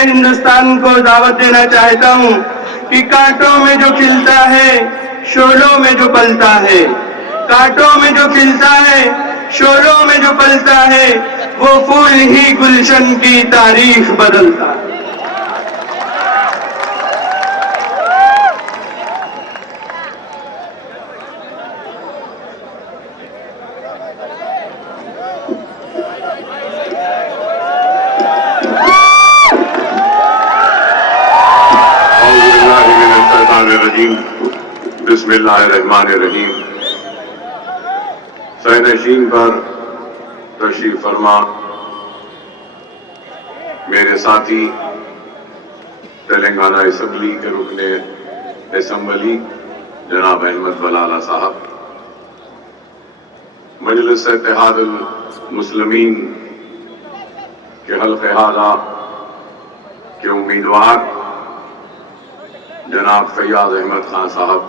پورے ہندوستان کو دعوت دینا چاہتا ہوں کہ کانٹوں میں جو کھلتا ہے شعلوں میں جو پلتا ہے، کانٹوں میں جو کھلتا ہے شعلوں میں جو پلتا ہے، وہ پھول ہی گلشن کی تاریخ بدلتا ہے۔ بسم اللہ الرحمن الرحیم۔ صحنشین پر تشریف فرما میرے ساتھی تلنگانہ اسمبلی کے رکن اسمبلی جناب احمد بلالہ صاحب، مجلس اتحاد المسلمین کے حلقہ اعلیٰ کے امیدوار جناب فیاض احمد خان صاحب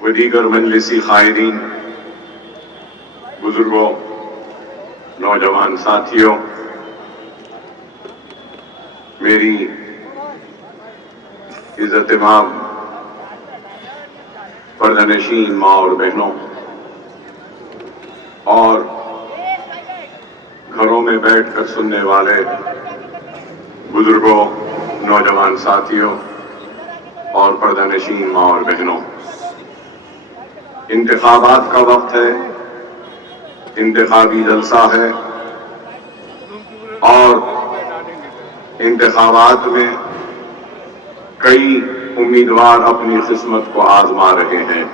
و دیگر مجلسی قائدین، بزرگوں، نوجوان ساتھیوں، میری عزت مآب پردہ نشین ماں اور بہنوں، اور گھروں میں بیٹھ کر سننے والے بزرگوں، نوجوان ساتھیوں اور پردہ نشین ماں اور بہنوں، انتخابات کا وقت ہے، انتخابی جلسہ ہے، اور انتخابات میں کئی امیدوار اپنی قسمت کو آزما رہے ہیں،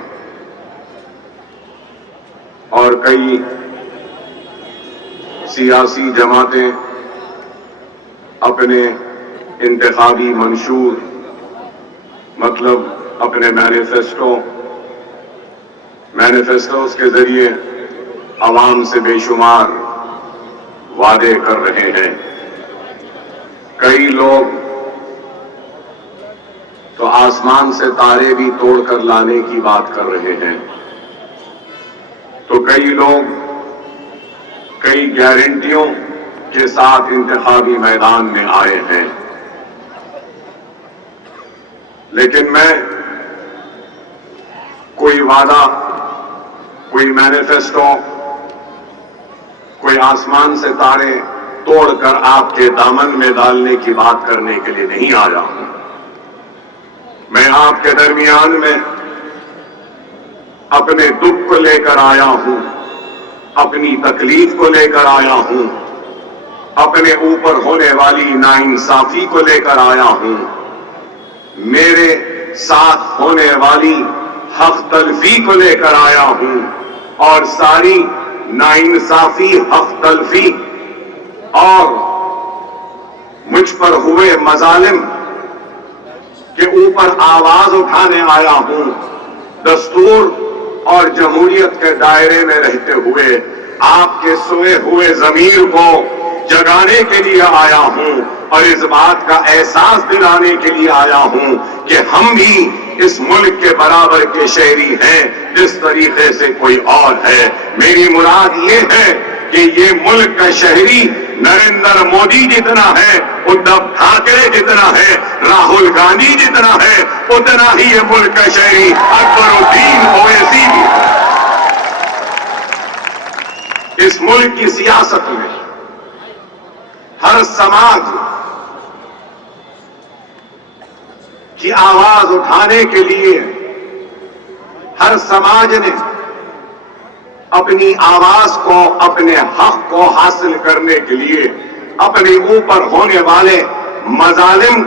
اور کئی سیاسی جماعتیں اپنے انتخابی منشور، مطلب اپنے مینیفیسٹوز کے ذریعے عوام سے بے شمار وعدے کر رہے ہیں۔ کئی لوگ تو آسمان سے تارے بھی توڑ کر لانے کی بات کر رہے ہیں، تو کئی لوگ کئی گارنٹیوں کے ساتھ انتخابی میدان میں آئے ہیں، لیکن میں کوئی وعدہ، کوئی مینیفیسٹو، کوئی آسمان سے تارے توڑ کر آپ کے دامن میں ڈالنے کی بات کرنے کے لیے نہیں آیا ہوں۔ میں آپ کے درمیان میں اپنے دکھ کو لے کر آیا ہوں، اپنی تکلیف کو لے کر آیا ہوں، اپنے اوپر ہونے والی ناانصافی کو لے کر آیا ہوں، میرے ساتھ ہونے والی حق تلفی کو لے کر آیا ہوں، اور ساری ناانصافی، حق تلفی اور مجھ پر ہوئے مظالم کے اوپر آواز اٹھانے آیا ہوں۔ دستور اور جمہوریت کے دائرے میں رہتے ہوئے آپ کے سوئے ہوئے ضمیر کو جگانے کے لیے آیا ہوں، اور اس بات کا احساس دلانے کے لیے آیا ہوں کہ ہم بھی اس ملک کے برابر کے شہری ہیں جس طریقے سے کوئی اور ہے۔ میری مراد یہ ہے کہ یہ ملک کا شہری نریندر مودی جتنا ہے، ادھو ٹھاکرے جتنا ہے، راہل گاندھی جتنا ہے، اتنا ہی یہ ملک کا شہری اکبر الدین اویسی بھی ہے۔ اس ملک کی سیاست میں ہر سماج کی آواز اٹھانے کے لیے ہر سماج نے اپنی آواز کو، اپنے حق کو حاصل کرنے کے لیے، اپنے اوپر ہونے والے مظالم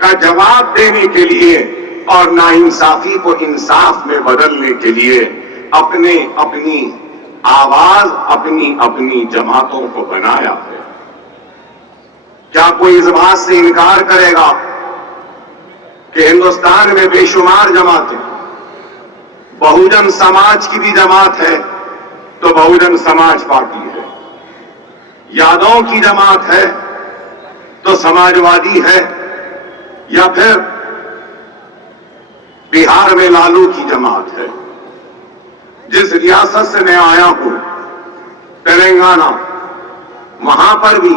کا جواب دینے کے لیے اور ناانصافی کو انصاف میں بدلنے کے لیے اپنی آواز، اپنی جماعتوں کو بنایا ہے۔ کیا کوئی اس بات سے انکار کرے گا کہ ہندوستان میں بے شمار جماعتیں، بہوجن سماج کی بھی جماعت ہے تو بہوجن سماج پارٹی ہے، یادوں کی جماعت ہے تو سماجوادی ہے، یا پھر بہار میں لالو کی جماعت ہے۔ جس ریاست سے میں آیا ہوں، تلنگانہ، وہاں پر بھی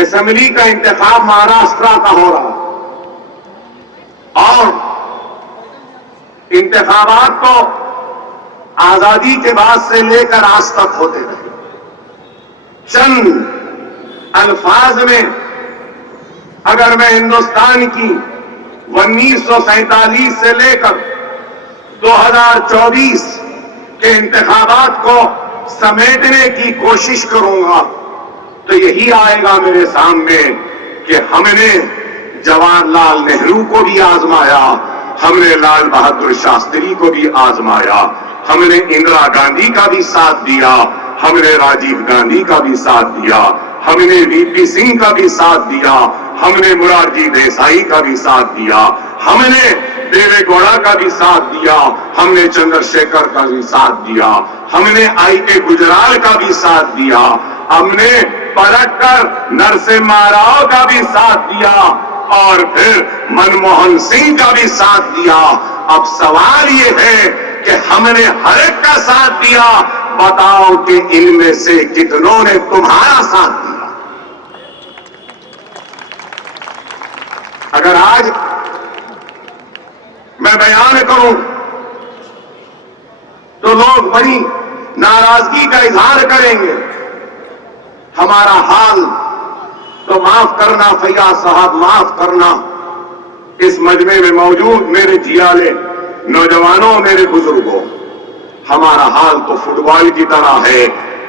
اسمبلی کا انتخاب مہاراشٹر کا ہو رہا اور انتخابات تو آزادی کے بعد سے لے کر آج تک ہوتے رہے. چند الفاظ میں اگر میں ہندوستان کی 1947 سے لے کر 2024 کے انتخابات کو سمیٹنے کی کوشش کروں گا تو یہی آئے گا میرے سامنے کہ ہم نے جواہر لال نہرو کو بھی آزمایا, ہم نے لال بہادر شاستری کو بھی آزمایا, ہم نے اندرا گاندھی کا بھی ساتھ دیا, ہم نے راجیو گاندھی کا بھی ساتھ دیا, ہم نے وی پی سنگھ کا بھی ساتھ دیا, ہم نے مرارجی دیسائی کا بھی ساتھ دیا, ہم نے دیوے گوڑا کا بھی ساتھ دیا, ہم نے چندر شیکھر کا بھی ساتھ دیا, ہم نے آئی کے گجرال کا بھی ساتھ دیا, ہم نے پلٹ کر نرسمہا راؤ کا بھی ساتھ دیا اور پھر منموہن سنگھ کا بھی ساتھ دیا. اب سوال یہ ہے کہ ہم نے ہر ایک کا ساتھ دیا, بتاؤ کہ ان میں سے کتنوں نے تمہارا ساتھ دیا؟ اگر آج میں بیان کروں تو لوگ بڑی ناراضگی کا اظہار کریں گے. ہمارا حال تو معاف کرنا فیاض صاحب, معاف کرنا, اس مجمع میں موجود میرے جیالے نوجوانوں, میرے بزرگوں, ہمارا حال تو فٹ بال کی طرح ہے,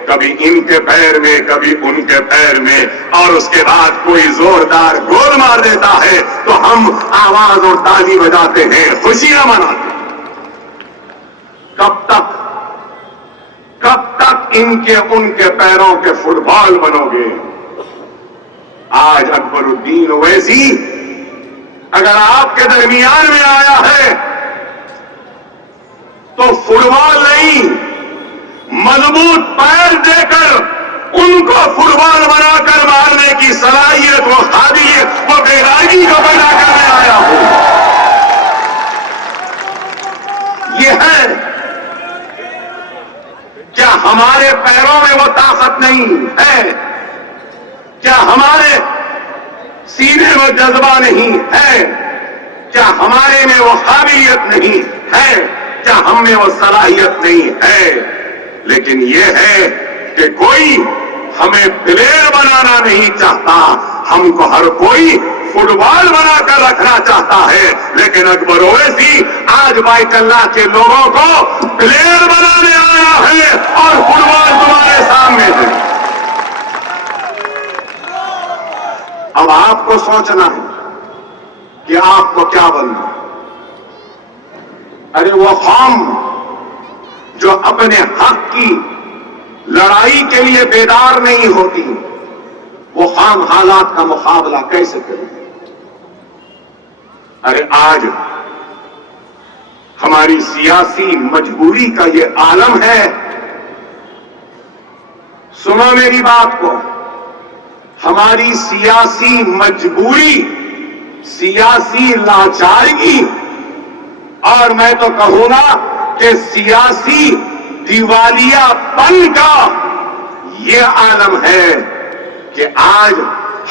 کبھی ان کے پیر میں کبھی ان کے پیر میں, اور اس کے بعد کوئی زوردار گول مار دیتا ہے تو ہم آواز اور تالی بجاتے ہیں, خوشیاں مناتے ہیں. کب تک ان کے پیروں کے فٹ بال بنو گے؟ آج اکبر الدین اویسی اگر آپ کے درمیان میں آیا ہے تو فٹ بال نہیں, مضبوط پیر دے کر ان کو فٹ بال بنا کر مارنے کی صلاحیت, وہ قابلیت, وہ بیداری کو پیدا کرنے آیا ہوں. یہ ہے. کیا ہمارے پیروں میں وہ طاقت نہیں ہے؟ کیا ہمارے سینے میں جذبہ نہیں ہے؟ کیا ہمارے میں وہ قابلیت نہیں ہے؟ کیا ہم میں وہ صلاحیت نہیں ہے؟ لیکن یہ ہے کہ کوئی ہمیں پلیئر بنانا نہیں چاہتا, ہم کو ہر کوئی فٹ بال بنا کر رکھنا چاہتا ہے. لیکن اکبر اویسی آج بیت اللہ کے لوگوں کو پلیئر بنانے آیا ہے اور فٹ بال تمہارے سامنے ہے. اب آپ کو سوچنا ہے کہ آپ کو کیا بننا. ارے وہ قوم جو اپنے حق کی لڑائی کے لیے بیدار نہیں ہوتی, وہ قوم حالات کا مقابلہ کیسے کرے؟ ارے آج ہماری سیاسی مجبوری کا یہ عالم ہے. سنو میری بات کو, ہماری سیاسی مجبوری, سیاسی لاچارگی, اور میں تو کہوں گا کہ سیاسی دیوالیہ پن کا یہ عالم ہے کہ آج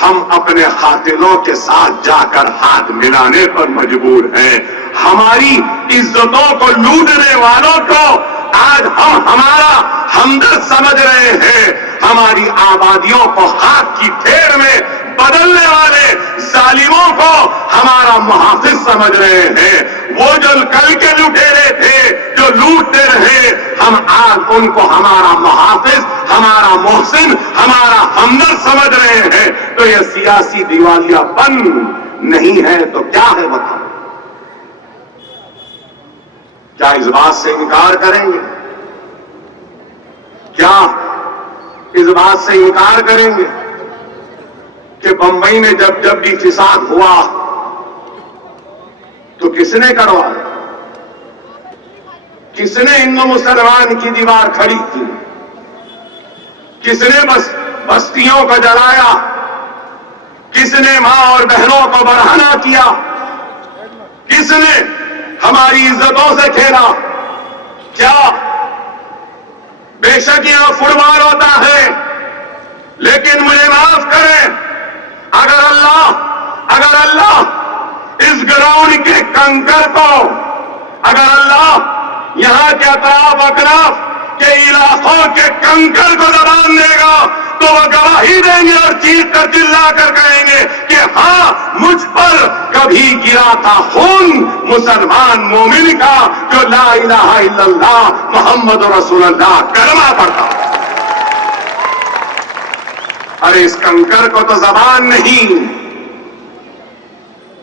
ہم اپنے قاتلوں کے ساتھ جا کر ہاتھ ملانے پر مجبور ہیں. ہماری عزتوں کو لوٹنے والوں کو آج ہم ہمارا ہمدرد سمجھ رہے ہیں. ہماری آبادیوں کو خاک کی ڈھیر میں بدلنے والے ظالموں کو ہمارا محافظ سمجھ رہے ہیں. وہ جو کل کے لٹیرے تھے, جو لوٹتے رہے, ہم آج ان کو ہمارا محافظ, ہمارا محسن, ہمارا ہمدرد سمجھ رہے ہیں. تو یہ سیاسی دیوالیہ پن نہیں ہے تو کیا ہے بتاؤ؟ کیا اس بات سے انکار کریں گے؟ کیا اس بات سے انکار کریں گے کہ بمبئی میں جب بھی فساد ہوا تو کس نے کروایا؟ کس نے ہندو مسلمان کی دیوار کھڑی کی؟ کس نے بستیوں کو جلایا؟ کس نے ماں اور بہنوں کو برہنہ کیا؟ کس نے ہماری عزتوں سے کھیلا؟ کیا بے شک یہاں فٹ بال ہوتا ہے, لیکن مجھے معاف کریں, اگر اللہ اس گراؤنڈ کے کنکر کو، اگر اللہ یہاں کے اطراف کے علاقوں کے کنکر کو زبان دے گا تو وہ گواہی دیں گے اور چیخ کر چلا کر کہیں گے کہ ہاں مجھ پر کبھی گرا تھا خون مسلمان مومن کا جو لا الہ الا اللہ محمد رسول اللہ کلمہ پڑھتا۔ ارے اس کنکر کو تو زبان نہیں،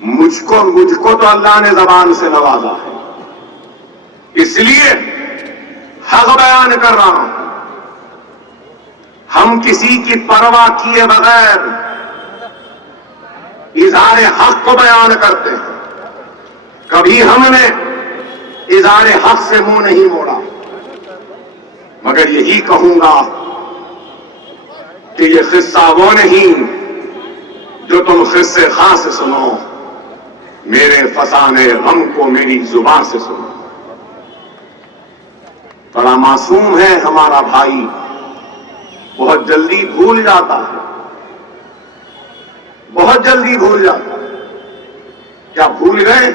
مجھ کو تو اللہ نے زبان سے نوازا ہے، اس لیے حق بیان کر رہا ہوں۔ ہم کسی کی پرواہ کیے بغیر اظہار حق کو بیان کرتے ہیں، کبھی ہم نے اظہار حق سے منہ نہیں موڑا، مگر یہی کہوں گا کہ یہ قصہ وہ نہیں جو تم قصے خاص سے سنو، میرے فسانے غم کو میری زبان سے سنو۔ بڑا معصوم ہے ہمارا بھائی، بہت جلدی بھول جاتا ہے، بہت جلدی بھول جاتا ہے۔ کیا بھول گئے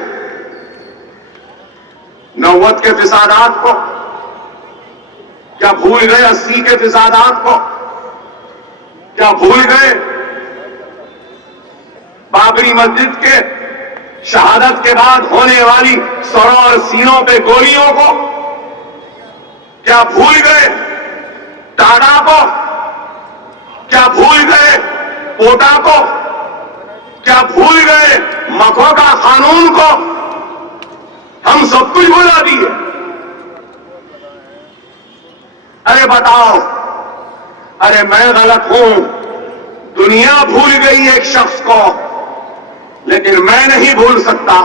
90 کے فسادات کو؟ کیا بھول گئے 80 کے فسادات کو؟ کیا بھول گئے بابری مسجد کے شہادت کے بعد ہونے والی سروں اور سینوں پہ گولیوں کو؟ کیا بھول گئے ٹاڈا کو؟ کیا بھول گئے کوٹا کو؟ کیا بھول گئے مکھو کا قانون کو؟ ہم سب کچھ بھلا دیے۔ ارے بتاؤ، ارے میں غلط ہوں، دنیا بھول گئی ایک شخص کو، لیکن میں نہیں بھول سکتا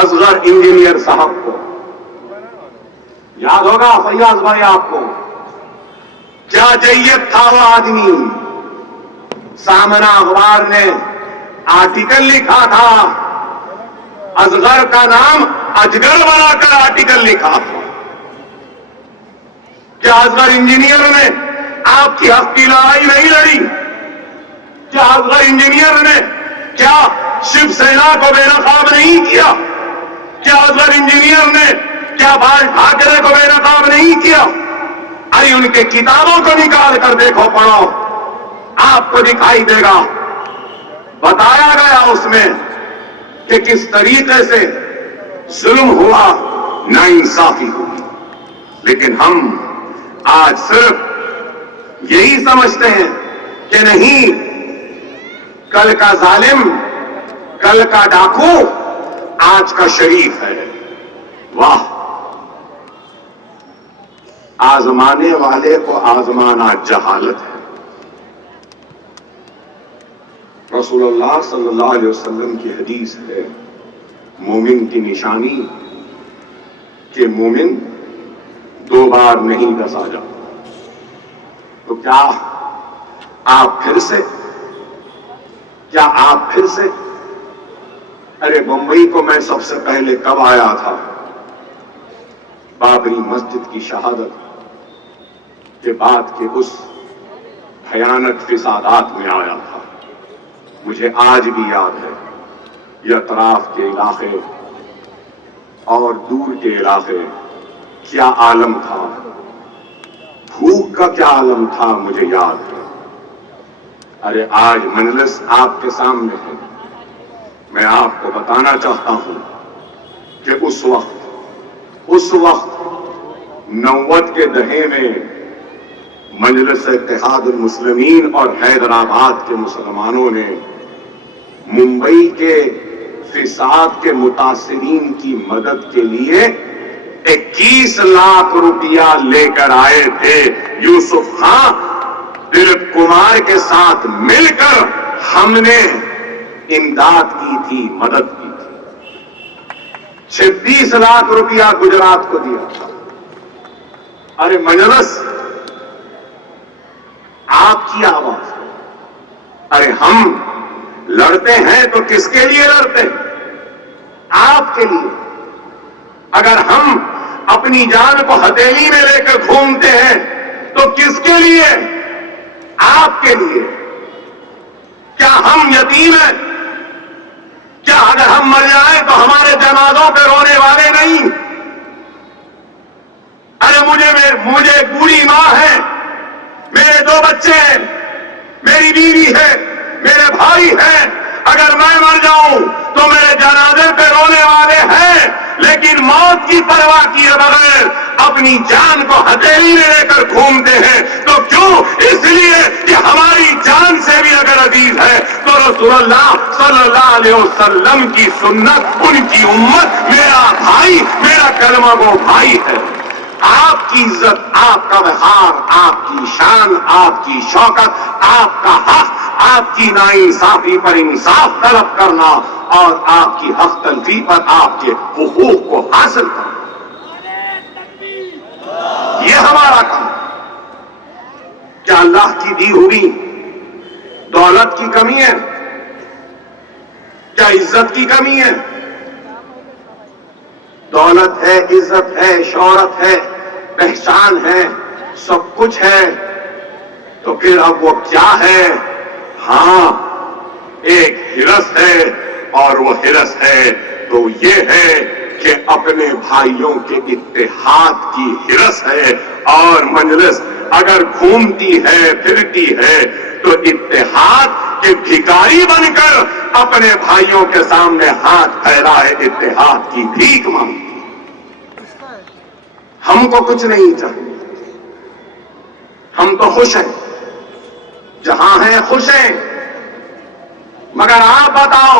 اصغر انجینئر صاحب کو۔ یاد ہوگا فیاض بھائی آپ کو، کیا جیت تھا وہ آدمی۔ سامنا اخبار نے آرٹیکل لکھا تھا، اصغر کا نام اجگر بنا کر آرٹیکل لکھا تھا۔ کیا اصغر انجینئر نے آپ کی حق کی لڑائی نہیں لڑی؟ کیا اصغر انجینئر نے کیا شیو سینا کو بے نقاب نہیں کیا؟ کیا اصغر انجینئر نے کیا باز ٹھاکرے کو بے نقاب نہیں کیا؟ ارے ان کے کتابوں کو نکال کر دیکھو، پڑھو، آپ کو دکھائی دے گا۔ بتایا گیا اس میں کہ کس طریقے سے ظلم ہوا، ناانصافی ہوئی، لیکن ہم آج صرف یہی سمجھتے ہیں کہ نہیں، کل کا ظالم، کل کا ڈاکو آج کا شریف ہے۔ واہ، آزمانے والے کو آزمانا جہالت ہے۔ رسول اللہ صلی اللہ علیہ وسلم کی حدیث ہے، مومن کی نشانی کہ مومن 2 بار نہیں ڈسا جاتا۔ تو کیا آپ پھر سے ارے بمبئی کو میں سب سے پہلے کب آیا تھا؟ بابری مسجد کی شہادت کے بعد کے اس بھیانک فسادات میں آیا تھا۔ مجھے آج بھی یاد ہے، یہ اطراف کے علاقے اور دور کے علاقے کیا عالم تھا، بھوک کا کیا عالم تھا، مجھے یاد ہے۔ ارے آج مجلس آپ کے سامنے ہے، میں آپ کو بتانا چاہتا ہوں کہ اس وقت 90 کے دہے میں مجلس اتحاد المسلمین اور حیدرآباد کے مسلمانوں نے ممبئی کے فساد کے متاثرین کی مدد کے لیے 21 لاکھ روپیہ لے کر آئے تھے۔ یوسف خان، دلیپ کمار کے ساتھ مل کر ہم نے امداد کی تھی، مدد کی تھی۔ 26 لاکھ روپیہ گجرات کو دیا تھا۔ ارے مجلس، آپ کی آواز ہے۔ ارے ہم لڑتے ہیں تو کس کے لیے لڑتے ہیں؟ آپ کے لیے۔ اگر ہم اپنی جان کو ہتھیلی میں لے کر گھومتے ہیں تو کس کے لیے؟ آپ کے لیے۔ کیا ہم یتیم ہیں؟ کیا اگر ہم مر جائیں تو ہمارے جنازوں پہ رونے والے نہیں؟ ارے مجھے ایک بوڑھی ماں ہے، میرے 2 بچے ہیں، میری بیوی ہے، میرے بھائی ہیں، اگر میں مر جاؤں تو میرے جنازے پہ رونے والے ہیں، لیکن موت کی پرواہ کیے بغیر اپنی جان کو ہتھیلی میں لے کر گھومتے ہیں. تو کیوں؟ اس لیے کہ ہماری جان سے بھی اگر عزیز ہے تو رسول اللہ صلی اللہ علیہ وسلم کی سنت، ان کی امت میرا بھائی، میرا کلمہ گو بھائی ہے. آپ کی عزت، آپ کا وقار، آپ کی شان، آپ کی شوکت، آپ کا حق، آپ کی ناانصافی پر انصاف طلب کرنا اور آپ کی حق تلفی پر آپ کے حقوق کو حاصل کرنا، یہ ہمارا کام. کیا اللہ کی دی ہوئی دولت کی کمی ہے؟ کیا عزت کی کمی ہے؟ دولت ہے، عزت ہے، شہرت ہے، پہچان ہے، سب کچھ ہے، تو پھر اب وہ کیا ہے؟ ہاں، ایک ہرس ہے، اور وہ ہرس ہے تو یہ ہے کہ اپنے بھائیوں کے اتحاد کی ہرس ہے. اور مجلس اگر گھومتی ہے پھرتی ہے تو اتحاد کے بھکاری بن کر اپنے بھائیوں کے سامنے ہاتھ پھیلائے اتحاد کی بھیک مانگتی. ہم کو کچھ نہیں چاہیے، ہم تو خوش ہیں، جہاں ہیں خوش ہیں. مگر آپ بتاؤ،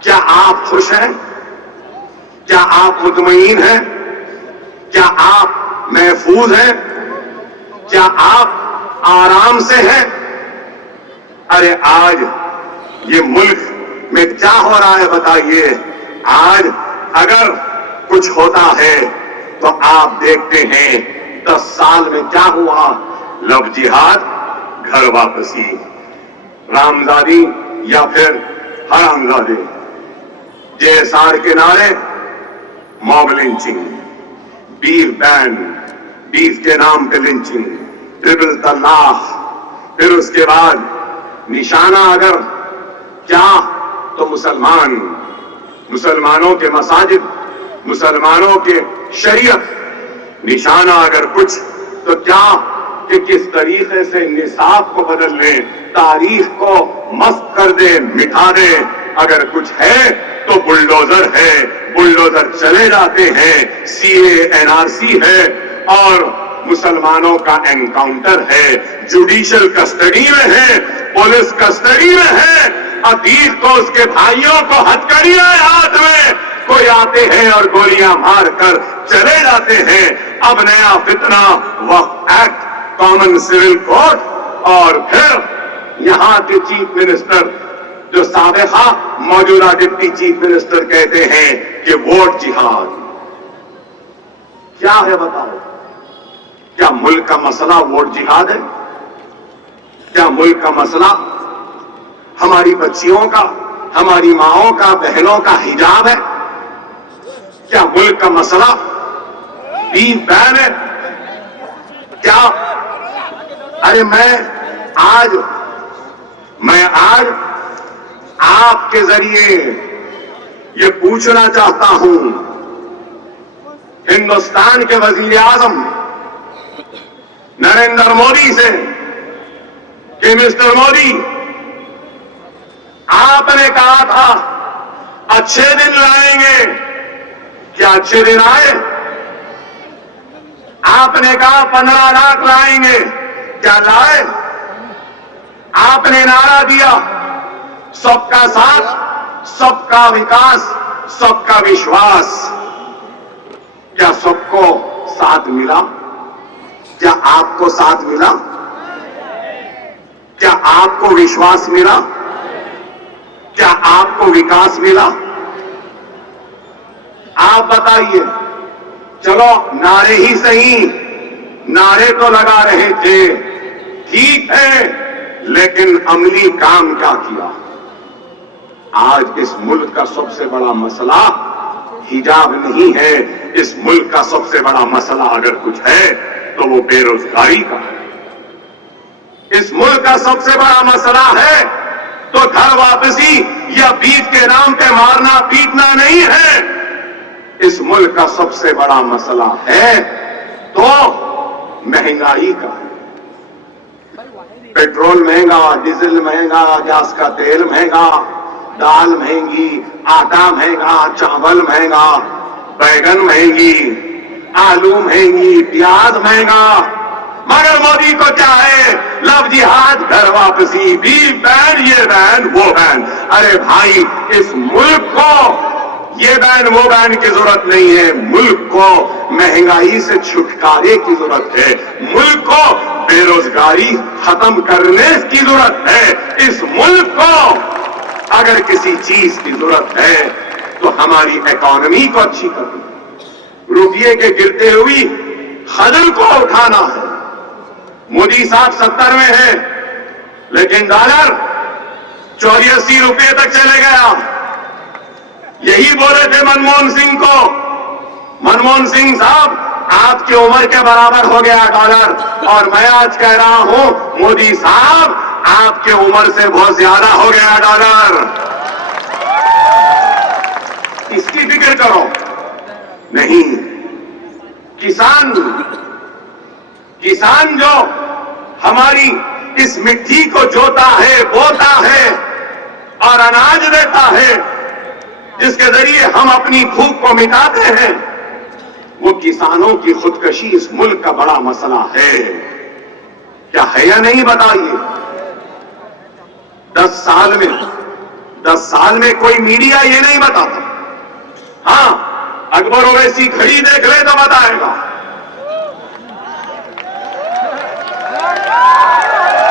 کیا آپ خوش ہیں؟ کیا آپ مطمئن ہیں؟ کیا آپ محفوظ ہیں؟ کیا آپ آرام سے ہیں؟ ارے آج یہ ملک میں کیا ہو رہا ہے بتائیے؟ آج اگر کچھ ہوتا ہے تو آپ دیکھتے ہیں 10 سال میں کیا ہوا؟ لو جہاد، گھر واپسی، رامزادی یا پھر حرامزادی، JSR کے نعرے، موب لنچنگ، بیف بین، بیف کے نام پہ لنچنگ، ٹرپل طلاق. پھر اس کے بعد نشانہ اگر کیا تو مسلمانوں کے مساجد، مسلمانوں کے شریعت. نشانہ اگر کچھ تو کیا کہ کس طریقے سے نصاب کو بدل لیں، تاریخ کو مسخ کر دیں، مٹا دیں. اگر کچھ ہے تو بلڈوزر ہے، بلڈوزر چلے جاتے ہیں. CA NRC ہے اور مسلمانوں کا انکاؤنٹر ہے، جوڈیشل کسٹڈی میں ہے، پولیس کسٹڈی میں ہے. عتیق کو، اس کے بھائیوں کو ہتھکڑیاں ہاتھ میں، کوئی آتے ہیں اور گولیاں مار کر چلے جاتے ہیں. اب نیا فتنہ، وقف ایکٹ، کامن سول کوڈ، اور پھر یہاں کے چیف منسٹر جو سابقہ موجودہ ڈپٹی چیف منسٹر کہتے ہیں کہ ووٹ جہاد. کیا ہے بتاؤ؟ کیا ملک کا مسئلہ ووٹ جہاد ہے؟ کیا ملک کا مسئلہ ہماری بچیوں کا، ہماری ماؤں کا، بہنوں کا حجاب ہے؟ کیا ملک کا مسئلہ بیف بین ہے؟ کیا؟ ارے میں آج آپ کے ذریعے یہ پوچھنا چاہتا ہوں ہندوستان کے وزیر اعظم نریندر مودی سے کہ مسٹر مودی، آپ نے کہا تھا اچھے دن لائیں گے، کیا اچھے دن آئے؟ آپ نے کہا 15 لاکھ لائیں گے، کیا لائے؟ آپ نے نعرہ دیا سب کا ساتھ، سب کا وکاس، سب کا وشواس. کیا سب کو ساتھ ملا؟ کیا آپ کو ساتھ ملا؟ کیا آپ کو وشواس ملا؟ کیا آپ کو وکاس ملا؟ آپ بتائیے. چلو نعرے ہی صحیح، نعرے تو لگا رہے تھے، ٹھیک ہے، لیکن عملی کام کیا کیا؟ آج اس ملک کا سب سے بڑا مسئلہ حجاب نہیں ہے. اس ملک کا سب سے بڑا مسئلہ اگر کچھ ہے تو وہ بے روزگاری کا ہے. اس ملک کا سب سے بڑا مسئلہ ہے تو گھر واپسی یا بیف کے نام پہ مارنا پیٹنا نہیں ہے. اس ملک کا سب سے بڑا مسئلہ ہے تو مہنگائی کا ہے. پیٹرول مہنگا, ڈیزل مہنگا, گیس کا تیل مہنگا, دال مہنگی, آٹا مہنگا, چاول مہنگا, بیگن مہنگی, آلو مہنگی, پیاز مہنگا. مگر مودی کو کیا ہے؟ لو جہاد, گھر واپسی, بیف بین, یہ بین وہ بین. ارے بھائی, اس ملک کو یہ بین وہ بین کی ضرورت نہیں ہے. ملک کو مہنگائی سے چھٹکارے کی ضرورت ہے. ملک کو بے روزگاری ختم کرنے کی ضرورت ہے. اس ملک کو اگر کسی چیز کی ضرورت ہے تو ہماری اکانومی کو اچھی کرنا, روپیے کے گرتے ہوئی خزل کو اٹھانا ہے. مودی صاحب 70 میں ہیں لیکن ڈالر 84 روپے تک چلے گیا. یہی بولے تھے منموہن سنگھ کو. منموہن سنگھ صاحب, آپ کی عمر کے برابر ہو گیا ڈالر, اور میں آج کہہ رہا ہوں مودی صاحب آپ کے عمر سے بہت زیادہ ہو گیا ڈالر. اس کی فکر کرو. نہیں, کسان جو ہماری اس مٹی کو جوتا ہے, بوتا ہے اور اناج دیتا ہے, جس کے ذریعے ہم اپنی بھوک کو مٹاتے ہیں, وہ کسانوں کی خودکشی اس ملک کا بڑا مسئلہ ہے. کیا ہے یا نہیں بتائیے؟ 10 سال میں کوئی میڈیا یہ نہیں بتاتا. ہاں, اکبر اویسی گھڑی دیکھ لے تو بتائے گا.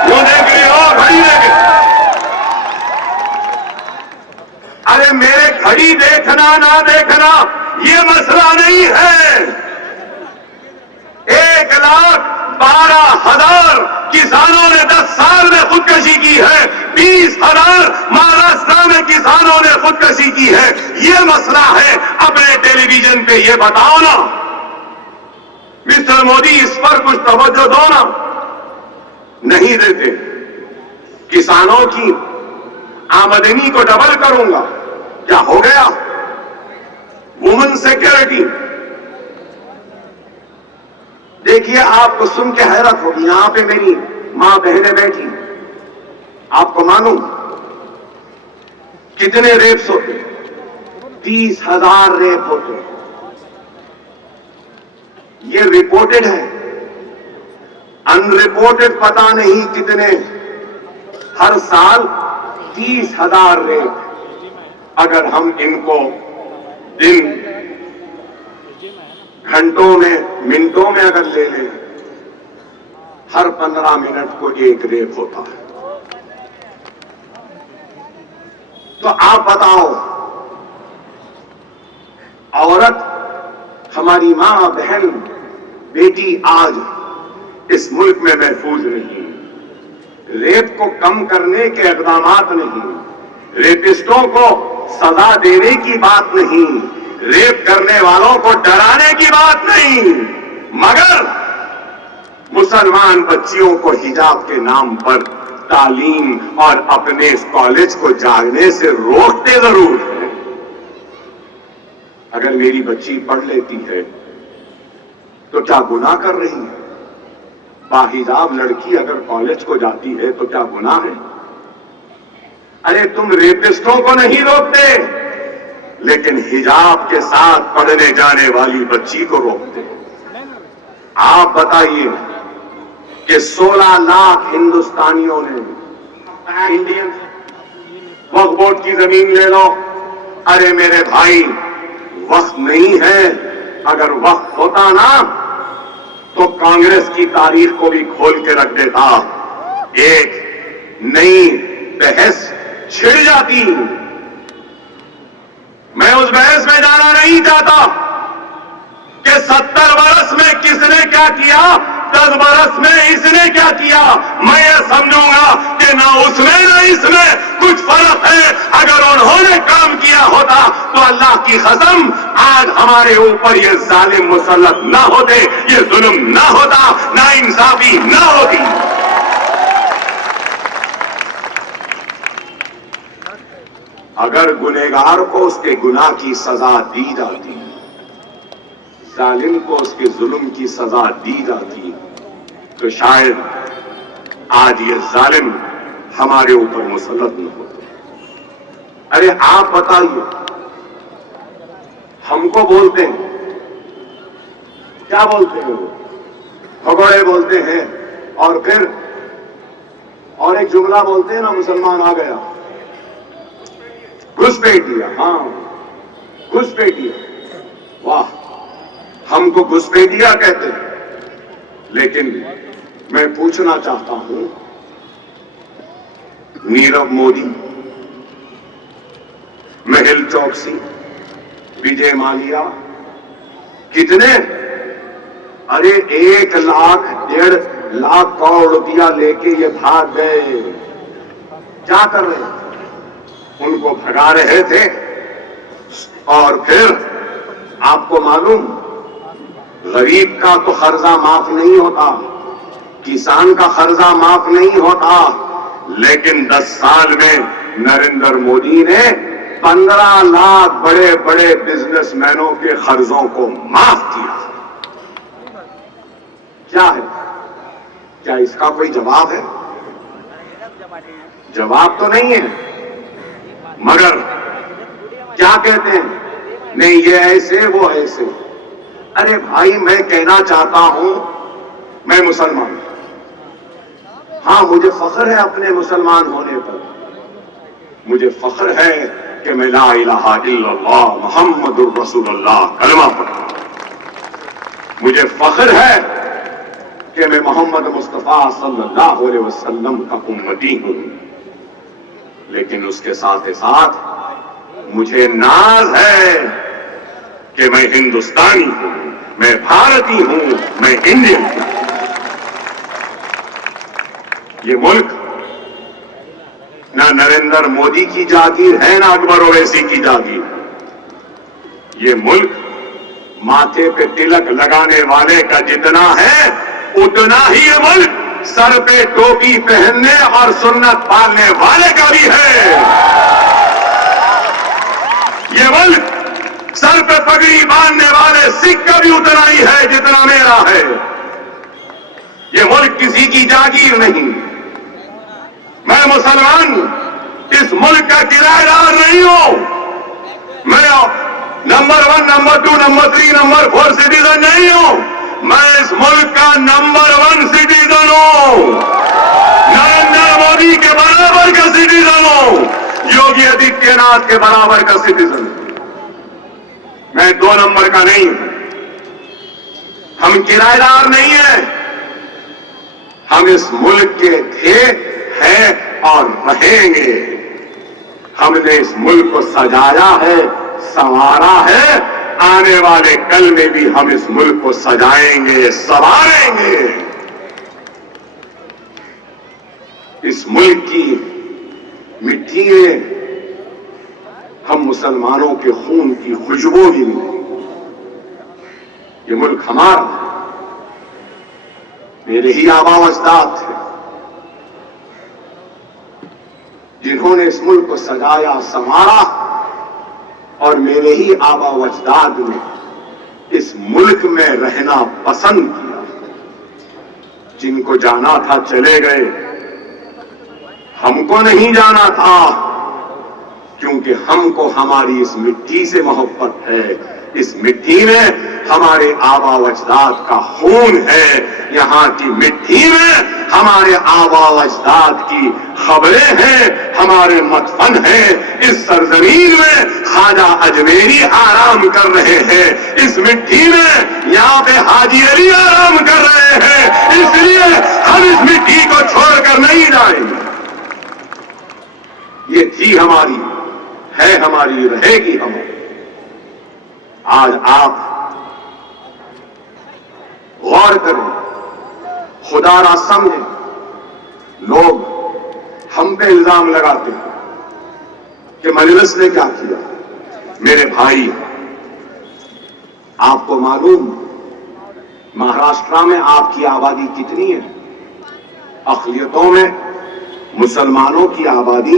وہ دیکھ رہے ہو, گھڑی دیکھ. ارے میرے گھڑی دیکھنا نہ دیکھنا یہ مسئلہ نہیں ہے. 1,12,000 کسانوں نے 10 سال میں خودکشی کی ہے. 20,000 مہاراشٹر میں کسانوں نے خودکشی کی ہے. یہ مسئلہ ہے. اپنے ٹیلی ویژن پہ یہ بتاؤ نا. مسٹر مودی, اس پر کچھ توجہ دو نا. نہیں دیتے. کسانوں کی آمدنی کو ڈبل کروں گا. کیا ہو گیا؟ Women security. دیکھیے, آپ کو سن کے حیرت ہوگی. یہاں پہ میری ماں بہنیں بیٹھی, آپ کو معلوم کتنے ریپس ہوتے؟ 30,000 ریپ ہوتے. یہ رپورٹڈ ہے. ان رپورٹڈ پتا نہیں کتنے. ہر سال 30,000 ریپ. اگر ہم ان کو دن, گھنٹوں میں, منٹوں میں اگر لے لیں, ہر 15 منٹ کو ایک ریپ ہوتا ہے. تو آپ بتاؤ, عورت, ہماری ماں, بہن, بیٹی آج اس ملک میں محفوظ نہیں. ریپ کو کم کرنے کے اقدامات نہیں, ریپسٹوں کو سزا دینے کی بات نہیں, ریپ کرنے والوں کو ڈرانے کی بات نہیں, مگر مسلمان بچیوں کو حجاب کے نام پر تعلیم اور اپنے کالج کو جانے سے روکتے ضرور ہیں. اگر میری بچی پڑھ لیتی ہے تو کیا گناہ کر رہی ہے؟ باحجاب لڑکی اگر کالج کو جاتی ہے تو کیا گناہ ہے؟ ارے تم ریپسٹوں کو نہیں روکتے, لیکن حجاب کے ساتھ پڑھنے جانے والی بچی کو روکتے. آپ بتائیے کہ 16 لاکھ ہندوستانیوں نے, انڈین وقف بورڈ کی زمین لے لو. ارے میرے بھائی, وقت نہیں ہے. اگر وقت ہوتا نا تو کانگریس کی تاریخ کو بھی کھول کے رکھ دیتا. ایک نئی بحث چھڑ جاتی. میں اس بحث میں جانا نہیں چاہتا کہ 70 برس میں کس نے کیا کیا, 10 برس میں اس نے کیا کیا. میں یہ سمجھوں گا کہ نہ اس میں نہ اس میں کچھ فرق ہے. اگر انہوں نے کام کیا ہوتا تو اللہ کی قسم آج ہمارے اوپر یہ ظالم مسلط نہ ہوتے, یہ ظلم نہ ہوتا, نا انصافی نہ ہوتی. اگر گنہگار کو اس کے گناہ کی سزا دی جاتی، ظالم کو اس کے ظلم کی سزا دی جاتی، تو شاید آج یہ ظالم ہمارے اوپر مسلط نہ ہوتے۔ ارے آپ بتائیے، ہم کو بولتے ہیں، کیا بولتے ہیں وہ؟ بھگوڑے بولتے ہیں، اور پھر اور ایک جملہ بولتے ہیں نا، مسلمان آ گیا، گھسپیٹیا۔ ہاں، گھسپیٹیا، واہ، ہم کو گھسپیٹیا کہتے ہیں۔ لیکن میں پوچھنا چاہتا ہوں، نیرو مودی، مہل چوکسی، وجے مالیا، کتنے؟ ارے 1 لاکھ 1.5 لاکھ کروڑ روپیہ لے کے یہ بھاگ گئے۔ کیا کر رہے تھے؟ ان کو بھگا رہے تھے۔ اور پھر آپ کو معلوم، غریب کا تو قرضہ معاف نہیں ہوتا، کسان کا قرضہ معاف نہیں ہوتا، لیکن 10 سال میں نریندر مودی نے 15 لاکھ بڑے بڑے بزنس مینوں کے قرضوں کو معاف کیا۔ کیا ہے؟ کیا اس کا کوئی جواب ہے؟ جواب تو نہیں ہے، مگر کیا کہتے ہیں؟ نہیں، یہ ایسے وہ ایسے۔ ارے بھائی، میں کہنا چاہتا ہوں، میں مسلمان ہوں، ہاں مجھے فخر ہے اپنے مسلمان ہونے پر، مجھے فخر ہے کہ میں لا الہ الا اللہ محمد الرسول اللہ کلمہ پڑھتا ہوں، مجھے فخر ہے کہ میں محمد مصطفیٰ صلی اللہ علیہ وسلم کا امتی ہوں، لیکن اس کے ساتھ ساتھ مجھے ناز ہے کہ میں ہندوستانی ہوں، میں بھارتی ہوں، میں انڈین ہوں۔ یہ ملک نہ نریندر مودی کی جاگیر ہے، نہ اکبر اویسی کی جاگیر۔ یہ ملک ماتھے پہ تلک لگانے والے کا جتنا ہے، اتنا ہی یہ ملک سر پہ ٹوپی پہننے اور سنت پالنے والے کا بھی ہے۔ یہ ملک سر پہ پگڑی باندھنے والے سکھ کا بھی اتنا ہی ہے جتنا میرا ہے۔ یہ ملک کسی کی جاگیر نہیں۔ میں مسلمان اس ملک کا کرایہ دار نہیں ہوں، میں number 1، number 2، number 3، number 4 citizen نہیں ہوں، میں اس ملک کا نمبر 1 سٹیزن ہوں، نریندر مودی کے برابر کا سٹیزن ہوں، یوگی آدتیہ ناتھ کے برابر کا سٹیزن ہوں، میں 2 نمبر کا نہیں ہوں۔ ہم کرایہ دار نہیں ہیں، ہم اس ملک کے تھے، ہیں اور رہیں گے۔ ہم نے اس ملک کو سجایا ہے، سنوارا ہے، آنے والے کل میں بھی ہم اس ملک کو سجائیں گے، سنواریں گے۔ اس ملک کی مٹی میں ہم مسلمانوں کے خون کی خوشبو بھی ملے۔ یہ ملک ہمارا ہے، میرے ہی آبا و اجداد تھے جنہوں نے اس ملک کو سجایا، سنوارا، اور میرے ہی آبا و اجداد نے اس ملک میں رہنا پسند کیا۔ جن کو جانا تھا چلے گئے، ہم کو نہیں جانا تھا، کیونکہ ہم کو ہماری اس مٹی سے محبت ہے، اس مٹی میں ہمارے آبا و اجداد کا خون ہے، یہاں کی مٹی میں ہمارے آبا و اجداد کی خبریں ہیں، ہمارے مدفن ہیں، اس سرزمین میں خواجہ اجمیری آرام کر رہے ہیں، اس مٹی میں یہاں پہ حاجی علی آرام کر رہے ہیں، اس لیے ہم اس مٹی کو چھوڑ کر نہیں جائیں گے۔ یہ تھی ہماری، ہے ہماری، رہے گی ہماری۔ آج آپ غور کریں، خدا را سمجھیں، لوگ ہم پہ الزام لگاتے ہیں کہ مجلس نے کیا کیا۔ میرے بھائی، آپ کو معلوم مہاراشٹرا میں آپ کی آبادی کتنی ہے؟ اقلیتوں میں مسلمانوں کی آبادی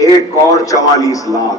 1,44,00,000।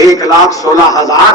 1,16,000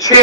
6।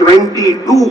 22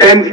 10th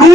2,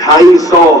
250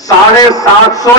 750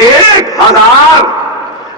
1000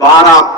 12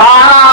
12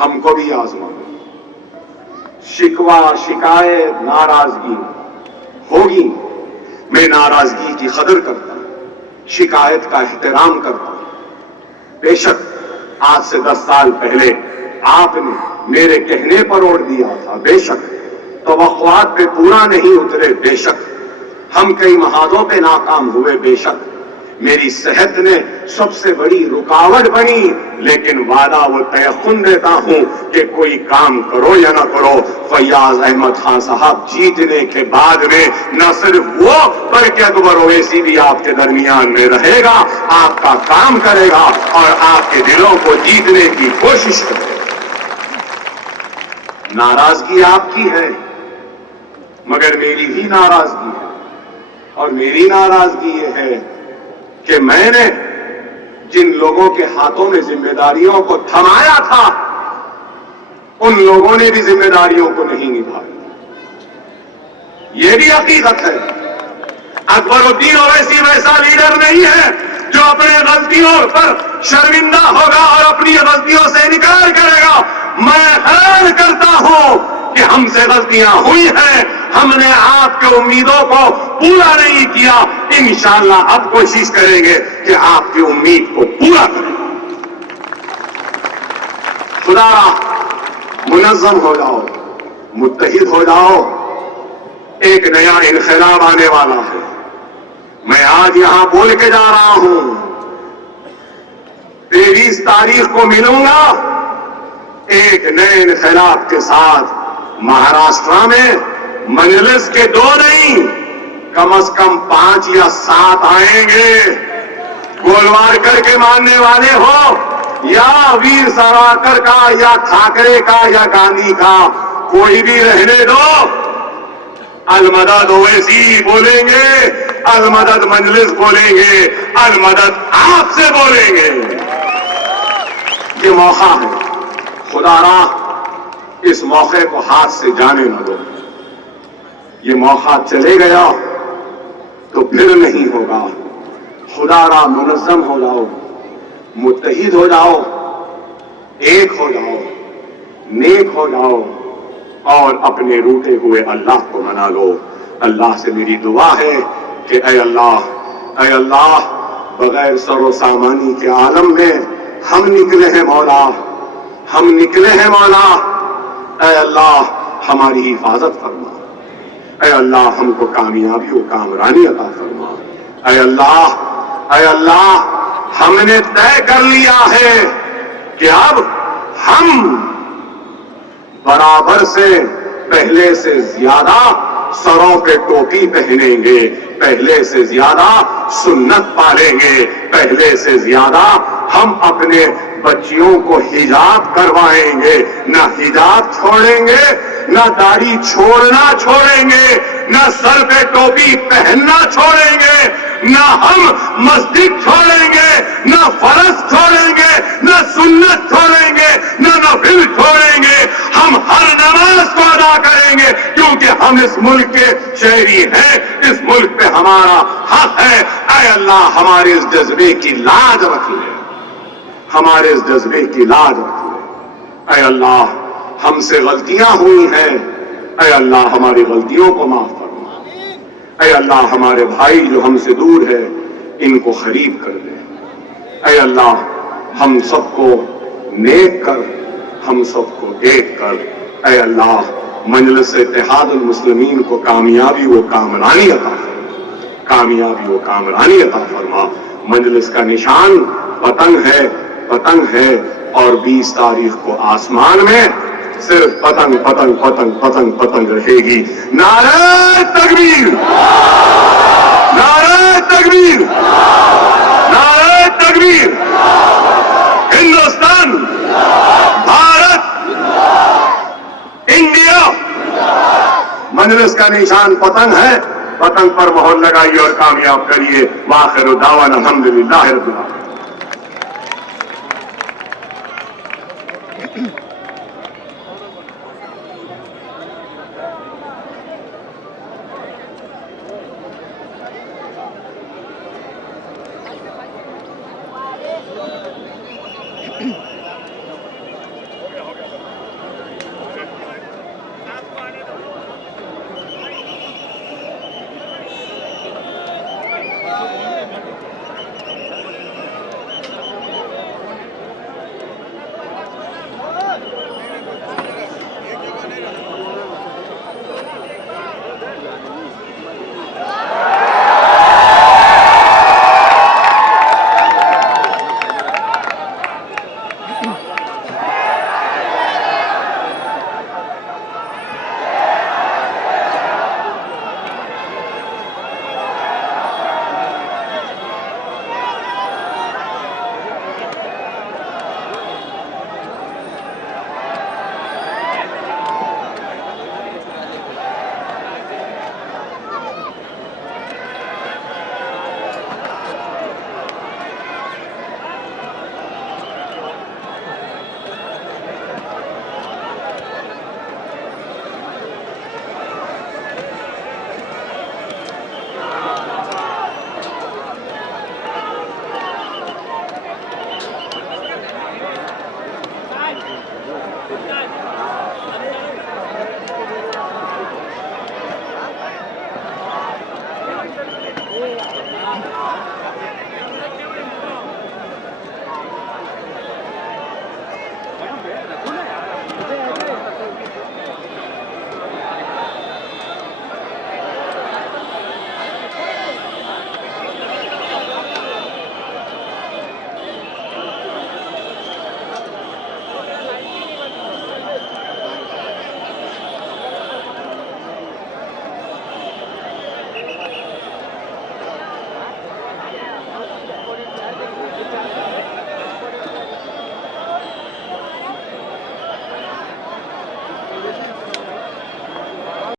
ہم کو بھی آزما. شکوہ شکایت ناراضگی ہوگی. میں ناراضگی کی قدر کرتا ہوں, شکایت کا احترام کرتا ہوں. بے شک آج سے 10 سال پہلے آپ نے میرے کہنے پر اوڑ دیا تھا, بے شک توقعات پہ پورا نہیں اترے, بے شک ہم کئی محاذوں پہ ناکام ہوئے, بے شک میری صحت نے سب سے بڑی رکاوٹ بنی, لیکن وعدہ و تیقن دیتا ہوں کہ کوئی کام کرو یا نہ کرو, فیاض احمد خان صاحب جیتنے کے بعد میں نہ صرف وہ بلکہ اکبر اویسی بھی آپ کے درمیان میں رہے گا, آپ کا کام کرے گا اور آپ کے دلوں کو جیتنے کی کوشش کرے گا. ناراضگی آپ کی ہے مگر میری بھی ناراضگی ہے, اور میری ناراضگی یہ ہے کہ میں نے جن لوگوں کے ہاتھوں میں ذمہ داریوں کو تھمایا تھا ان لوگوں نے بھی ذمہ داریوں کو نہیں نبھایا. یہ بھی حقیقت ہے. اکبر الدین اویسی ویسا لیڈر نہیں ہے جو اپنے غلطیوں پر شرمندہ ہوگا اور اپنی غلطیوں سے انکار کرے گا. میں حیران کرتا ہوں کہ ہم سے غلطیاں ہوئی ہیں, ہم نے آپ کے امیدوں کو پورا نہیں کیا. انشاءاللہ اب کوشش کریں گے کہ آپ کی امید کو پورا کریں. خدا منظم ہو جاؤ, متحد ہو جاؤ, ایک نیا انقلاب آنے والا ہے. میں آج یہاں بول کے جا رہا ہوں, 23 تاریخ کو ملوں گا ایک نئے انقلاب کے ساتھ. مہاراشٹرا میں مجلس کے 2 نہیں کم از کم 5 یا 7 آئیں گے. گولوارکر کے ماننے والے ہو یا ویر ساورکر کا یا ٹھاکرے کا یا گاندھی کا, کوئی بھی رہنے دو, المدد اویسی بولیں گے, المدد مجلس بولیں گے, المدد آپ سے بولیں گے. یہ موقع ہے, خدا را اس موقع کو ہاتھ سے جانے نہ دو. یہ موقع چلے گیا تو پھر نہیں ہوگا. خدا را منظم ہو جاؤ, متحد ہو جاؤ, ایک ہو جاؤ, نیک ہو جاؤ اور اپنے روٹے ہوئے اللہ کو منا لو. اللہ سے میری دعا ہے کہ اے اللہ بغیر سر و سامانی کے عالم میں ہم نکلے ہیں مولا, ہم نکلے ہیں مولا. اے اللہ ہماری حفاظت فرما, اے اللہ ہم کو کامیابی و کامرانی عطا فرما. اے اللہ ہم نے طے کر لیا ہے کہ اب ہم برابر سے پہلے سے زیادہ سروں پہ ٹوپی پہنیں گے, پہلے سے زیادہ سنت پالیں گے, پہلے سے زیادہ ہم اپنے بچیوں کو حجاب کروائیں گے. نہ حجاب چھوڑیں گے, نہ داڑھی چھوڑنا چھوڑیں گے, نہ سر پہ ٹوپی پہننا چھوڑیں گے, نہ ہم مسجد چھوڑیں گے, نہ فرض چھوڑیں گے, نہ سنت چھوڑیں گے, نہ نفل چھوڑیں گے. ہم ہر نماز کو ادا کریں گے کیونکہ ہم اس ملک کے شہری ہیں, اس ملک پہ ہمارا حق ہے. اے اللہ ہمارے اس جذبے کی لاج رکھ لے, ہمارے اس جذبے کی لاج رکھ لے. اے اللہ ہم سے غلطیاں ہوئی ہیں, اے اللہ ہماری غلطیوں کو معاف فرما. اے اللہ ہمارے بھائی جو ہم سے دور ہے ان کو قریب کر دے. اے اللہ ہم سب کو نیک کر, ہم سب کو ایک کر. اے اللہ مجلس اتحاد المسلمین کو کامیابی و کامرانی عطا فرما, کامیابی و کامرانی عطا فرما. مجلس کا نشان پتنگ ہے اور 20 تاریخ کو آسمان میں صرف پتنگ پتنگ پتنگ پتنگ پتنگ رہے گی. نعرہ تکبیر, نعرہ تکبیر, نعرہ تکبیر. ہندوستان, بھارت, انڈیا. مجلس کا نشان پتنگ ہے, پتنگ پر مہر لگائیے اور کامیاب کریے. وآخر دعوانا الحمدللہ رب العالمین.